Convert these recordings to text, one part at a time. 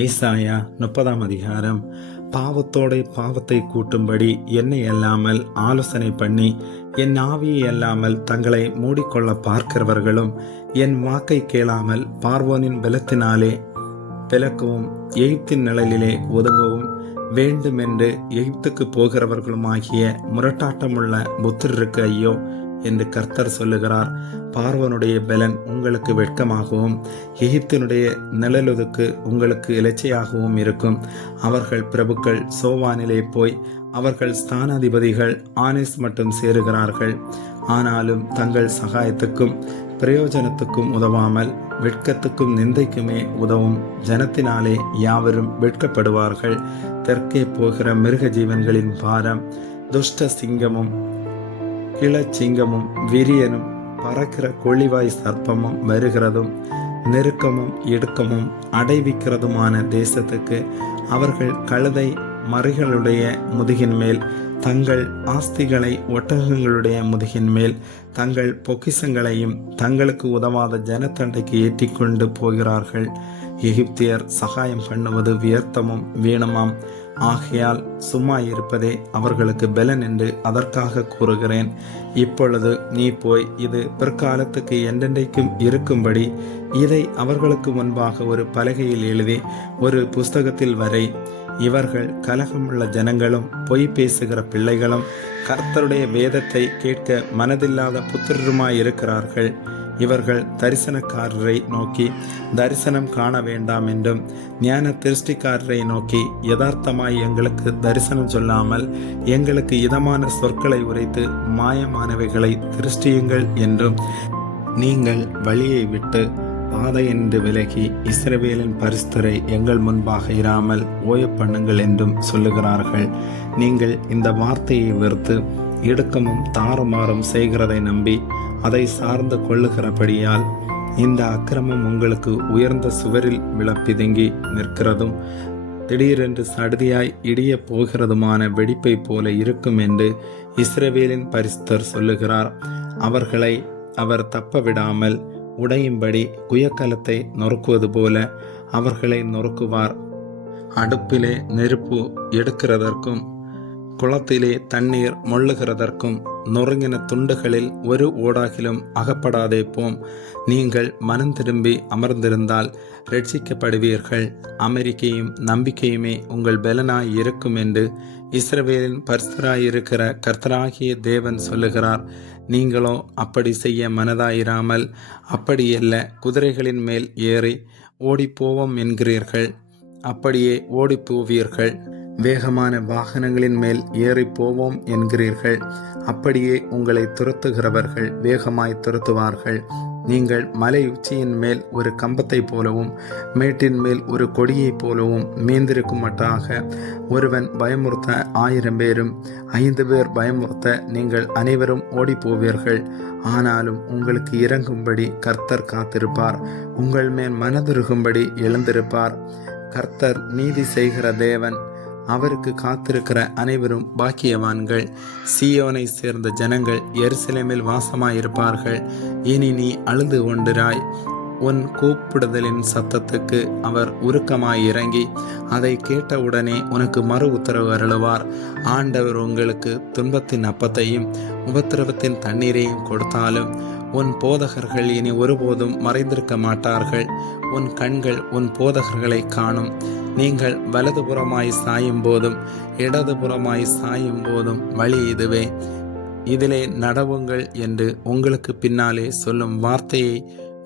ஏசாயா 30 அதிகாரம். பாவத்தோட பாவத்தை கூட்டும்படி என்னை அல்லாமல் ஆலோசனை பண்ணி என் ஆவியை அல்லாமல் தங்களை மூடிக்கொள்ள பார்க்கிறவர்களும் என் வாக்கை கேளாமல் பார்வோனின் பலத்தினாலே விலக்கவும் எகிப்தின் நிழலிலே ஒதுங்கவும் வேண்டுமென்று எகிப்துக்கு போகிறவர்களுமாகிய முரட்டாட்டமுள்ள புத்திரருக்கு ஐயோ என்று கர்த்தர் சொல்லுகிறார். பார்வனுடைய பலன் உங்களுக்கு வெட்கமாகவும் எகிப்தினுடைய நிழலுதுக்கு உங்களுக்கு இலச்சையாகவும் இருக்கும். அவர்கள் பிரபுக்கள் சோவானிலே போய் அவர்கள் ஸ்தானாதிபதிகள் ஆனேஸ் மட்டும் சேருகிறார்கள். ஆனாலும் தங்கள் சகாயத்துக்கும் பிரயோஜனத்துக்கும் உதவாமல் வெட்கத்துக்கும் நிந்தைக்குமே உதவும் ஜனத்தினாலே யாவரும் வெட்கப்படுவார்கள். தெற்கே போகிற மிருக ஜீவன்களின் பாரம் துஷ்ட சிங்கமும் கிளச்சிங்கமும் விரியனும் பறக்கிற கொள்ளிவாய் சர்ப்பமும் வருகிறதும் நெருக்கமும் இடுக்கமும் அடைவிக்கிறதுமான தேசத்துக்கு அவர்கள் கழுதை மறிகளுடைய முதுகின் மேல் தங்கள் ஆஸ்திகளை ஒட்டகங்களுடைய முதுகின் மேல் தங்கள் பொக்கிசங்களையும் தங்களுக்கு உதவாத ஜனத்தண்டைக்கு ஏற்றிக்கொண்டு போகிறார்கள். எகிப்தியர் சகாயம் பண்ணுவது வியர்த்தமும் வீணமாம். ஆகையால் சும்மா இருப்பதே அவர்களுக்கு பலன் என்று அதற்காக கூறுகிறேன். இப்பொழுது நீ போய் இது பிற்காலத்துக்கு என்றென்றைக்கும் இருக்கும்படி இதை அவர்களுக்கு முன்பாக ஒரு பலகையில் எழுதி ஒரு புஸ்தகத்தில் வரை. இவர்கள் கலகமுள்ள ஜனங்களும் பொய் பேசுகிற பிள்ளைகளும் கர்த்தருடைய வேதத்தை கேட்க மனதில்லாத புத்திரருமாய் இருக்கிறார்கள். இவர்கள் தரிசனக்காரரை நோக்கி தரிசனம் காண வேண்டாம் என்றும் ஞான திருஷ்டிக்காரரை நோக்கி யதார்த்தமாய் எங்களுக்கு தரிசனம் சொல்லாமல் எங்களுக்கு இதமான சொற்களை உரைத்து மாயமானவைகளை திருஷ்டியுங்கள் என்றும் நீங்கள் வழியை விட்டு பாதையின்றி விலகி இஸ்ரவேலின் பரிசுத்தரை எங்கள் முன்பாக இராமல் ஓய பண்ணுங்கள் என்றும் சொல்லுகிறார்கள். நீங்கள் இந்த வார்த்தையை வெறுத்து இடுக்கமும் தாறுமாறும் செய்கிறதை நம்பி அதை சார்ந்து கொள்ளுகிறபடியால் இந்த அக்கிரமம் உங்களுக்கு உயர்ந்த சுவரில் விழப்பிதுங்கி நிற்கிறதும் திடீரென்று சடுதியாய் இடிய போகிறதுமான வெடிப்பை போல இருக்கும் என்று இஸ்ரவேலின் பரிசுத்தர் சொல்லுகிறார். அவர்களை அவர் தப்ப விடாமல் உடையும்படி குயக்கலத்தை நொறுக்குவது போல அவர்களை நொறுக்குவார். அடுப்பிலே நெருப்பு எடுக்கிறதற்கும் குளத்திலே தண்ணீர் மொள்ளுகிறதற்கும் நொறுங்கின துண்டுகளில் ஒரு ஓடாகிலும் அகப்படாதே போம். நீங்கள் மனம் திரும்பி அமர்ந்திருந்தால் ரட்சிக்கப்படுவீர்கள். அமெரிக்கையும் நம்பிக்கையுமே உங்கள் பலனாய் இருக்கும் என்று இஸ்ரவேலின் பரிசுத்தராயிருக்கிற கர்த்தராகிய தேவன் சொல்லுகிறார். நீங்களோ அப்படி செய்ய மனதாயிராமல் அப்படியல்ல, குதிரைகளின் மேல் ஏறி ஓடிப்போவோம் என்கிறீர்கள். அப்படியே ஓடிப்போவீர்கள். வேகமான வாகனங்களின் மேல் ஏறி போவோம் என்கிறீர்கள். அப்படியே உங்களை துரத்துகிறவர்கள் வேகமாய் துரத்துவார்கள். நீங்கள் மலை உச்சியின் மேல் ஒரு கம்பத்தை போலவும் மேட்டின் மேல் ஒரு கொடியை போலவும் மீந்திருக்கும் மட்டாக ஒருவன் பயமுறுத்த 1000 பேரும் 5 பேர் பயமுறுத்த நீங்கள் அனைவரும் ஓடி போவீர்கள். ஆனாலும் உங்களுக்கு இறங்கும்படி கர்த்தர் காத்திருப்பார். உங்கள் மேல் மனதுருகும்படி எழுந்திருப்பார். கர்த்தர் நீதி செய்கிற தேவன். அவருக்கு காத்திருக்கிற அனைவரும் பாக்கியவான்கள். சீயோனை சேர்ந்த ஜனங்கள் எருசலேமில் வாசமாயிருப்பார்கள். இனி நீ அழுது கொண்டிராய். உன் கூப்பிடுதலின் சத்தத்துக்கு அவர் உருக்கமாய் இறங்கி அதை கேட்டவுடனே உனக்கு மறு உத்தரவு அருளுவார். ஆண்டவர் உங்களுக்கு துன்பத்தின் அப்பத்தையும் உபத்திரவத்தின் தண்ணீரையும் கொடுத்தாலும் உன் போதகர்கள் இனி ஒருபோதும் மறைந்திருக்க மாட்டார்கள். உன் கண்கள் உன் போதகர்களை காணும். நீங்கள் வலதுபுறமாய் சாயும் போதும் இடதுபுறமாய் சாயும் போதும் வழி இதுவே, இதிலே நடவுங்கள் என்று உங்களுக்கு பின்னாலே சொல்லும் வார்த்தையை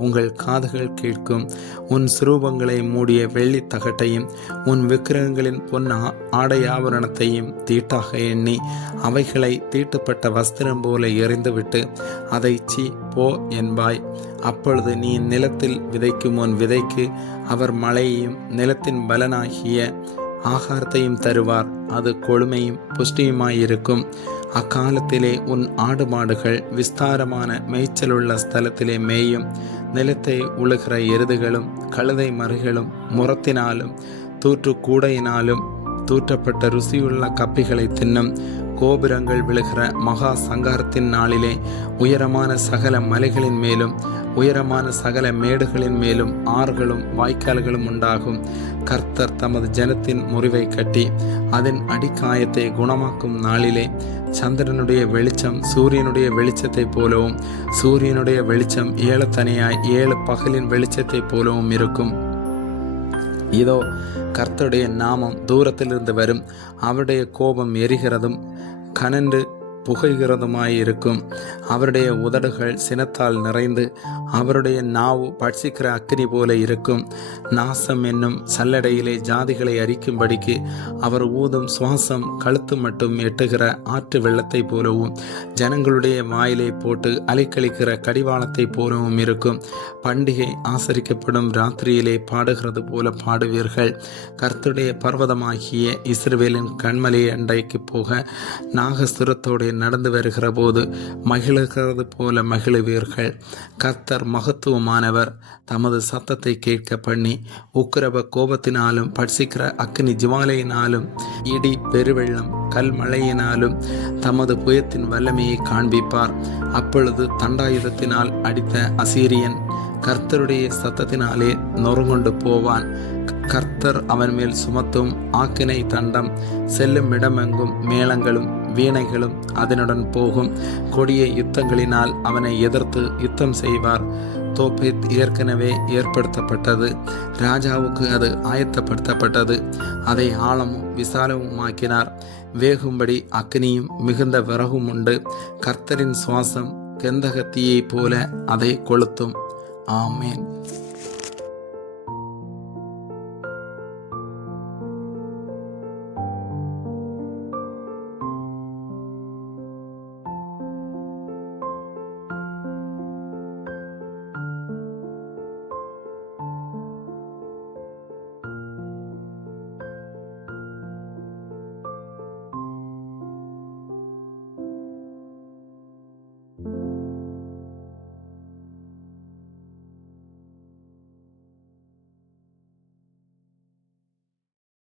உங்கள் காதுகள் கேட்கும். உன் சுரூபங்களை மூடிய வெள்ளி தகட்டையும் உன் விக்கிரகங்களின் பொன் ஆடையாபரணத்தையும் தீட்டாக எண்ணி அவைகளை தீட்டுப்பட்ட வஸ்திரம் போல எறிந்துவிட்டு அதை சீ போ என்பாய். அப்பொழுது நீ நிலத்தில் விதைக்கும் உன் விதைக்கு அவர் மழையையும் நிலத்தின் பலனாகிய ஆகாரத்தையும் தருவார். அது கொழுமையும் புஷ்டியுமாயிருக்கும். அக்காலத்திலே உன் ஆடு மாடுகள் விஸ்தாரமான மேய்ச்சலுள்ள ஸ்தலத்திலே மேயும். நிலத்தை உழுகிற எருதுகளும் கழுதை மறிகளும் முரத்தினாலும் தூற்று கூடையினாலும் தூற்றப்பட்ட ருசியுள்ள கப்பிகளை தின்னும். கோபுரங்கள் விழுகிற மகா சங்காரத்தின் நாளிலே உயரமான சகல மலைகளின் மேலும் உயரமான சகல மேடுகளின் மேலும் ஆறுகளும் வாய்க்கால்களும் உண்டாகும். கர்த்தர் தமது ஜனத்தின் முறிவை கட்டி அதன் அடிக்காயத்தை குணமாக்கும் நாளிலே சந்திரனுடைய வெளிச்சம் சூரியனுடைய வெளிச்சத்தை போலவும் சூரியனுடைய வெளிச்சம் ஏழத்தனையாய் 7 பகலின் வெளிச்சத்தை போலவும் இருக்கும். இதோ கர்த்தருடைய நாமம் தூரத்திலிருந்து வரும். அவருடைய கோபம் எரிகிறதும் கனன்று புகைகிறதுமாயிருக்கும். அவருடைய உதடுகள் சினத்தால் நிறைந்து அவருடைய நாவு பட்சிக்கிற அக்கினி போல இருக்கும். நாசம் என்னும் சல்லடையிலே ஜாதிகளை அரிக்கும்படிக்கு அவர் ஊதும் சுவாசம் கழுத்து மட்டும் எட்டுகிற ஆற்று வெள்ளத்தை போலவும் ஜனங்களுடைய வாயிலை போட்டு அலைக்கழிக்கிற கடிவாளத்தை போலவும் இருக்கும். பண்டிகை ஆசரிக்கப்படும் ராத்திரியிலே பாடுகிறது போல பாடுவீர்கள். கர்த்தருடைய பர்வதமாகிய இஸ்ரவேலின் கண்மலை அண்டைக்கு போக நாகசுரத்தோடு நடந்து வருகிற போது மகிழ்கிறது போல மகிழுவீர்கள். கர்த்தர் மகத்துவமானவர். தமது சத்தத்தை கேட்க பண்ணி உக்கிரப கோபத்தினாலும் பட்சிக்கிற அக்கினி ஜுவாலையினாலும் இடி பெருவெள்ளம் கல்மழையினாலும் தமது புயத்தின் வல்லமையை காண்பிப்பார். அப்பொழுது தண்டாயுதத்தினால் அடித்த அசீரியன் கர்த்தருடைய சத்தத்தினாலே நொறுங்கொண்டு போவான். கர்த்தர் அவன் மேல் சுமத்தும் ஆக்கினை தண்டம் செல்லும் இடமெங்கும் மேளங்களும் வீணைகளும் அதனுடன் போகும். கொடிய யுத்தங்களினால் அவனை எதிர்த்து யுத்தம் செய்வார். தோப்பேத் ஏற்கனவே ஏற்படுத்தப்பட்டது. ராஜாவுக்கு அது ஆயத்தப்படுத்தப்பட்டது. அதை ஆழமும் விசாலமுமாக்கினார். வேகும்படி அக்னியும் மிகுந்த விறகும் உண்டு. கர்த்தரின் சுவாசம் கெந்தகத்தீயை போல அதை கொளுத்தும். ஆமேன்.